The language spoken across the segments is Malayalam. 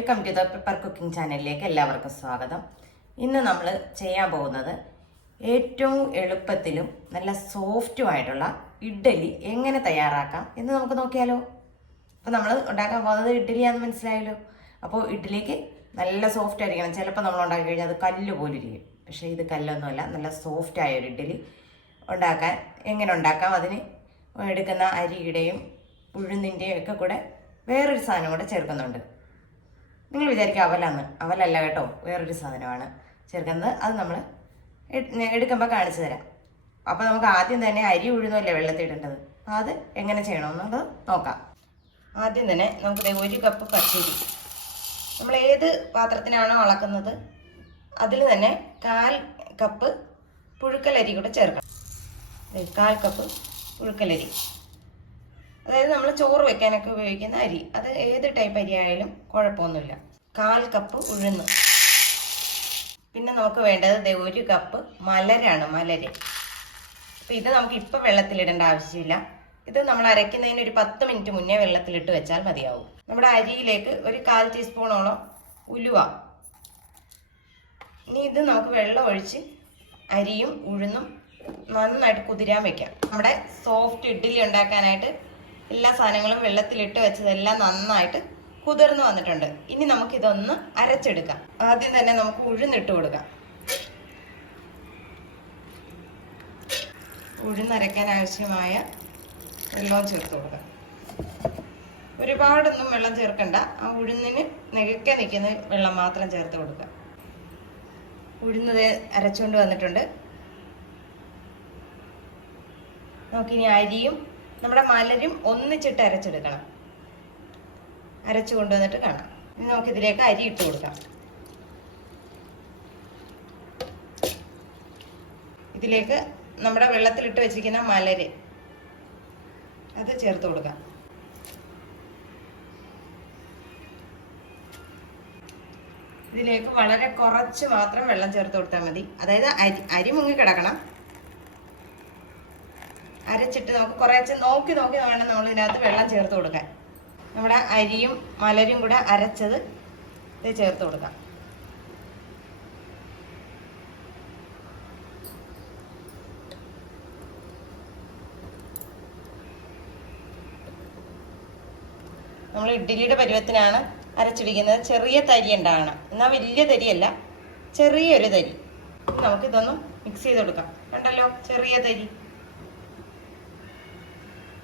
Welcome to the pepper cooking ചാനലിലേക്ക് എല്ലാവർക്കും സ്വാഗതം. ഇന്ന് നമ്മൾ ചെയ്യാൻ പോകുന്നത് ഏറ്റവും എളുപ്പത്തിലും നല്ല സോഫ്റ്റുമായിട്ടുള്ള ഇഡ്ഡലി എങ്ങനെ തയ്യാറാക്കാം എന്ന് നമുക്ക് നോക്കിയാലോ. അപ്പോൾ നമ്മൾ ഉണ്ടാക്കാൻ പോകുന്നത് ഇഡ്ഡലിയാണെന്ന് മനസ്സിലായല്ലോ. അപ്പോൾ ഇഡ്ഡലിക്ക് നല്ല സോഫ്റ്റ് ആയിരിക്കണം. ചിലപ്പോൾ നമ്മൾ ഉണ്ടാക്കി കഴിഞ്ഞാൽ അത് കല്ല് പോലെ ഇരിക്കും. പക്ഷേ ഇത് കല്ലൊന്നുമല്ല, നല്ല സോഫ്റ്റായ ഒരു ഇഡ്ഡലി ഉണ്ടാക്കാൻ എങ്ങനെ ഉണ്ടാക്കാം, അതിന് എടുക്കുന്ന അരിയുടെയും ഉഴുന്നിൻ്റെയും ഒക്കെ കൂടെ വേറൊരു സാധനം കൂടെ ചേർക്കുന്നുണ്ട്. നിങ്ങൾ വിചാരിക്കുക അവലല്ല കേട്ടോ, വേറൊരു സാധനമാണ് ചേർക്കുന്നത്. അത് നമ്മൾ എടുക്കുമ്പോൾ കാണിച്ചു തരാം. അപ്പോൾ നമുക്ക് ആദ്യം തന്നെ അരി ഉഴുന്നല്ലേ വെള്ളത്തിടേണ്ടത്. അപ്പോൾ അത് എങ്ങനെ ചെയ്യണമെന്നുള്ളത് നോക്കാം. ആദ്യം തന്നെ നമുക്ക് 1 കപ്പ് പച്ചരി, നമ്മൾ ഏത് പാത്രത്തിനാണോ അളക്കുന്നത് അതിൽ തന്നെ 1/4 കപ്പ് പുഴുക്കലരി കൂടെ ചേർക്കണം. 1/4 കപ്പ് പുഴുക്കലരി, അതായത് നമ്മൾ ചോറ് വെക്കാനൊക്കെ ഉപയോഗിക്കുന്ന അരി. അത് ഏത് ടൈപ്പ് അരി ആയാലും കുഴപ്പമൊന്നുമില്ല. 1/4 കപ്പ് ഉഴുന്ന്. പിന്നെ നമുക്ക് വേണ്ടത് 1 കപ്പ് മലരാണ്, മലര്. അപ്പോൾ ഇത് നമുക്ക് ഇപ്പം വെള്ളത്തിലിടേണ്ട ആവശ്യമില്ല. ഇത് നമ്മൾ അരയ്ക്കുന്നതിന് ഒരു 10 മിനിറ്റ് മുന്നേ വെള്ളത്തിലിട്ട് വെച്ചാൽ മതിയാവും. നമ്മുടെ അരിയിലേക്ക് ഒരു 1/4 ടീസ്പൂണോളം ഉലുവ. ഇനി ഇത് നമുക്ക് വെള്ളം ഒഴിച്ച് അരിയും ഉഴുന്നും നന്നായിട്ട് കുതിരാൻ വെക്കാം. നമ്മുടെ സോഫ്റ്റ് ഇഡ്ഡലി ഉണ്ടാക്കാനായിട്ട് എല്ലാ സാധനങ്ങളും വെള്ളത്തിലിട്ട് വെച്ചതെല്ലാം നന്നായിട്ട് കുതിർന്ന് വന്നിട്ടുണ്ട്. ഇനി നമുക്കിതൊന്ന് അരച്ചെടുക്കാം. ആദ്യം തന്നെ നമുക്ക് ഉഴുന്നിട്ട് കൊടുക്കാം. ഉഴുന്നരയ്ക്കാൻ ആവശ്യമായ വെള്ളവും ചേർത്ത് കൊടുക്കാം. ഒരുപാടൊന്നും വെള്ളം ചേർക്കണ്ട. ആ ഉഴുന്നിന് നികക്കെ നിൽക്കുന്ന വെള്ളം മാത്രം ചേർത്ത് കൊടുക്കുക. ഉഴുന്നത് അരച്ചുകൊണ്ട് വന്നിട്ടുണ്ട്. നമുക്കിനി അരിയും നമ്മുടെ മലരും ഒന്നിച്ചിട്ട് അരച്ചെടുക്കണം. അരച്ചു കൊണ്ടുവന്നിട്ട് കാണാം. ഇനി നമുക്കിതിലേക്ക് അരി ഇട്ട് കൊടുക്കാം. ഇതിലേക്ക് നമ്മുടെ വെള്ളത്തിലിട്ട് വെച്ചിരിക്കുന്ന മലര് അത് ചേർത്ത് കൊടുക്കാം. ഇതിലേക്ക് വളരെ കുറച്ച് മാത്രം വെള്ളം ചേർത്ത് കൊടുത്താൽ മതി. അതായത് അരി മുങ്ങി കിടക്കണം. അരച്ചിട്ട് നമുക്ക് കുറച്ച് നോക്കി വേണം നമ്മൾ ഇതിനകത്ത് വെള്ളം ചേർത്ത് കൊടുക്കാൻ. നമ്മുടെ അരിയും മലരും കൂടെ അരച്ചത് ഇത് ചേർത്ത് കൊടുക്കാം. നമ്മൾ ഇഡ്ഡലിയുടെ പരുവത്തിനാണ് അരച്ചിടിക്കുന്നത്. ചെറിയ തരി ഉണ്ടാകണം, എന്നാൽ വലിയ തരിയല്ല, ചെറിയൊരു തരി. നമുക്കിതൊന്നും മിക്സ് ചെയ്ത് കൊടുക്കാം. കണ്ടല്ലോ, ചെറിയ തരി.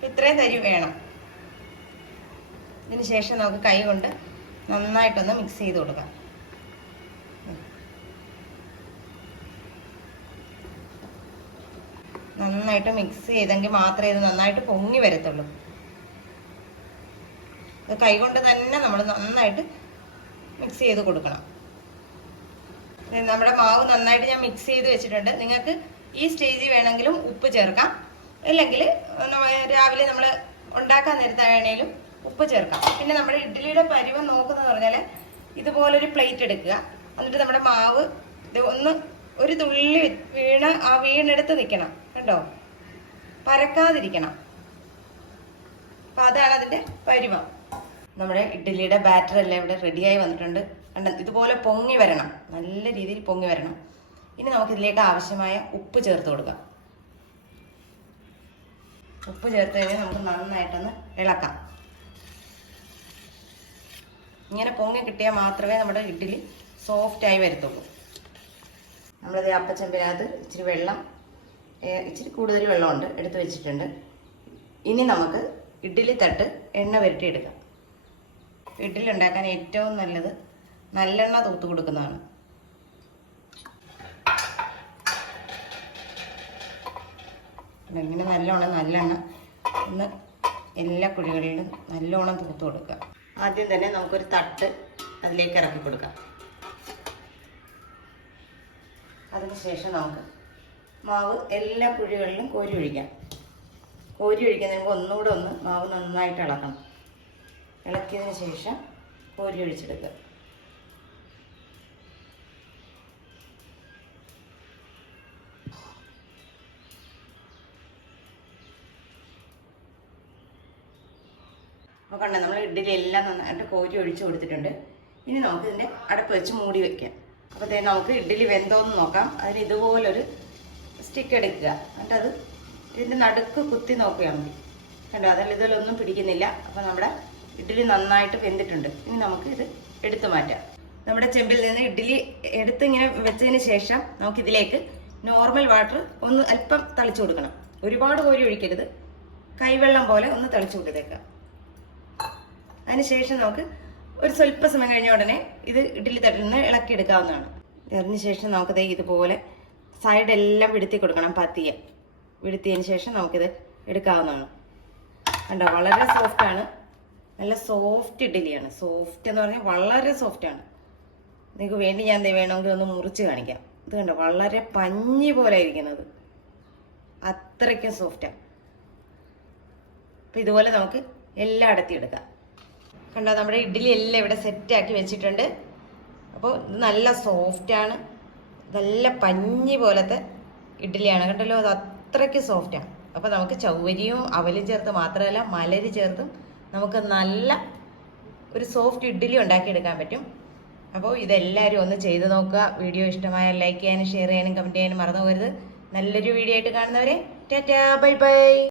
ഇത്രയും തരി വേണം. ഇതിന് ശേഷം നമുക്ക് കൈ കൊണ്ട് നന്നായിട്ടൊന്ന് മിക്സ് ചെയ്ത് കൊടുക്കാം. നന്നായിട്ട് മിക്സ് ചെയ്തെങ്കിൽ മാത്രമേ ഇത് നന്നായിട്ട് പൊങ്ങി വരത്തുള്ളൂ. ഇത് കൈ കൊണ്ട് തന്നെ നമ്മൾ നന്നായിട്ട് മിക്സ് ചെയ്ത് കൊടുക്കണം. നമ്മുടെ മാവ് നന്നായിട്ട് ഞാൻ മിക്സ് ചെയ്ത് വെച്ചിട്ടുണ്ട്. നിങ്ങൾക്ക് ഈ സ്റ്റേജിൽ വേണമെങ്കിലും ഉപ്പ് ചേർക്കാം, അല്ലെങ്കിൽ രാവിലെ നമ്മൾ ഉണ്ടാക്കാൻ നേരത്താണേലും ഉപ്പ് ചേർക്കാം. പിന്നെ നമ്മുടെ ഇഡ്ഡലിയുടെ പരുവം നോക്കുന്നത് പറഞ്ഞാൽ ഇതുപോലൊരു പ്ലേറ്റ് എടുക്കുക. എന്നിട്ട് നമ്മുടെ മാവ് ഒന്ന് ഒരു തുള്ളി വീണെടുത്ത് നിൽക്കണം. കണ്ടോ, പരക്കാതിരിക്കണം. അപ്പം അതാണ് അതിൻ്റെ പരുവം. നമ്മുടെ ഇഡ്ഡലിയുടെ ബാറ്റർ എല്ലാം ഇവിടെ റെഡിയായി വന്നിട്ടുണ്ട്. കണ്ട, ഇതുപോലെ പൊങ്ങി വരണം, നല്ല രീതിയിൽ പൊങ്ങി വരണം. ഇനി നമുക്കിതിലേക്ക് ആവശ്യമായ ഉപ്പ് ചേർത്ത് കൊടുക്കാം. ഉപ്പ് ചേർത്ത് കഴിഞ്ഞാൽ നമുക്ക് നന്നായിട്ടൊന്ന് ഇളക്കാം. ഇങ്ങനെ പൊങ്ങി കിട്ടിയാൽ മാത്രമേ നമ്മുടെ ഇഡ്ഡലി സോഫ്റ്റായി വരത്തുള്ളൂ. നമ്മളിത് അപ്പച്ചമ്പിനകത്ത് ഇച്ചിരി കൂടുതൽ വെള്ളമുണ്ട്, എടുത്ത് വെച്ചിട്ടുണ്ട്. ഇനി നമുക്ക് ഇഡ്ഡലി തട്ട് എണ്ണ പുരട്ടിയെടുക്കാം. ഇഡ്ഡലി ഉണ്ടാക്കാൻ ഏറ്റവും നല്ലത് നല്ലെണ്ണ തൂത്ത് കൊടുക്കുന്നതാണ്. ഇങ്ങനെ നല്ലെണ്ണ ഒന്ന് എല്ലാ കുഴികളിലും നല്ലോണം തൂത്ത് കൊടുക്കുക. ആദ്യം തന്നെ നമുക്കൊരു തട്ട് അതിലേക്ക് ഇറക്കി കൊടുക്കാം. അതിനുശേഷം നമുക്ക് മാവ് എല്ലാ കുഴികളിലും കോരി ഒഴിക്കാം. കോരി ഒഴിക്കുന്നതിന് മുമ്പ് ഒന്നുകൂടെ മാവ് നന്നായിട്ട് ഇളക്കണം. ഇളക്കിയതിന് ശേഷം കോരി ഒഴിച്ചെടുക്കുക. അപ്പോൾ കണ്ടോ, നമ്മൾ ഇഡ്ഡലി എല്ലാം നന്നായിട്ട് കോരി ഒഴിച്ച് കൊടുത്തിട്ടുണ്ട്. ഇനി നമുക്ക് ഇതിൻ്റെ അടപ്പ് വെച്ച് മൂടി വയ്ക്കാം. അപ്പോൾ നമുക്ക് ഇഡ്ഡലി വെന്തോന്ന് നോക്കാം. അതിന് ഇതുപോലൊരു സ്റ്റിക്ക് എടുക്കുക, എന്നിട്ട് അത് ഇതിൻ്റെ നടുക്ക് കുത്തി നോക്കുകയാണ് മതി. കണ്ടോ, അതിൽ ഇതിലൊന്നും പിടിക്കുന്നില്ല. അപ്പോൾ നമ്മുടെ ഇഡ്ഡലി നന്നായിട്ട് വെന്തിട്ടുണ്ട്. ഇനി നമുക്ക് ഇത് എടുത്തു മാറ്റാം. നമ്മുടെ ചെമ്പിൽ നിന്ന് ഇഡ്ഡലി എടുത്ത് ഇങ്ങനെ വെച്ചതിന് ശേഷം നമുക്കിതിലേക്ക് നോർമൽ വാട്ടർ ഒന്ന് അല്പം തളിച്ചു കൊടുക്കണം. ഒരുപാട് കോരി ഒഴിക്കരുത്, കൈവെള്ളം പോലെ ഒന്ന് തളിച്ചു കൊടുത്തേക്കാം. അതിനുശേഷം നമുക്ക് ഒരു സ്വല്പ സമയം കഴിഞ്ഞ ഉടനെ ഇത് ഇഡ്ഡലി തട്ടിൽ നിന്ന് ഇളക്കിയെടുക്കാവുന്നതാണ്. അതിനുശേഷം നമുക്കിത് ഇതുപോലെ സൈഡെല്ലാം വിടുത്തി കൊടുക്കണം. പത്തിയെ വിടുത്തിയതിന് ശേഷം നമുക്കിത് എടുക്കാവുന്നതാണ്. കണ്ടോ, വളരെ സോഫ്റ്റാണ്. നല്ല സോഫ്റ്റ് ഇഡ്ഡലിയാണ്. സോഫ്റ്റ് എന്ന് പറഞ്ഞാൽ വളരെ സോഫ്റ്റാണ്. നിങ്ങൾക്ക് വേണ്ടി ഞാൻ വേണമെങ്കിൽ ഒന്ന് മുറിച്ച് കാണിക്കാം. ഇത് കണ്ടോ, വളരെ പഞ്ഞി പോലെ ഇരിക്കുന്നത്, അത്രയ്ക്കും സോഫ്റ്റാണ്. അപ്പം ഇതുപോലെ നമുക്ക് എല്ലാം അടത്തിയെടുക്കാം. കണ്ടോ, നമ്മുടെ ഇഡ്ഡലി എല്ലാം ഇവിടെ സെറ്റാക്കി വെച്ചിട്ടുണ്ട്. അപ്പോൾ ഇത് നല്ല സോഫ്റ്റാണ്, നല്ല പഞ്ഞി പോലത്തെ ഇഡ്ഡലിയാണ്. കണ്ടല്ലോ, അത് അത്രയ്ക്ക് സോഫ്റ്റാണ്. അപ്പോൾ നമുക്ക് ചൗവരിയും അവലും ചേർത്ത് മാത്രമല്ല മലരി ചേർത്തും നമുക്ക് നല്ല ഒരു സോഫ്റ്റ് ഇഡ്ഡലി ഉണ്ടാക്കിയെടുക്കാൻ പറ്റും. അപ്പോൾ ഇതെല്ലാവരും ഒന്ന് ചെയ്ത് നോക്കുക. വീഡിയോ ഇഷ്ടമായാൽ ലൈക്ക് ചെയ്യാനും ഷെയർ ചെയ്യാനും കമൻറ്റ് ചെയ്യാനും മറന്നു പോകരുത്. നല്ലൊരു വീഡിയോ ആയിട്ട് കാണുന്നവരെ ടാറ്റാ, ബൈ ബൈ.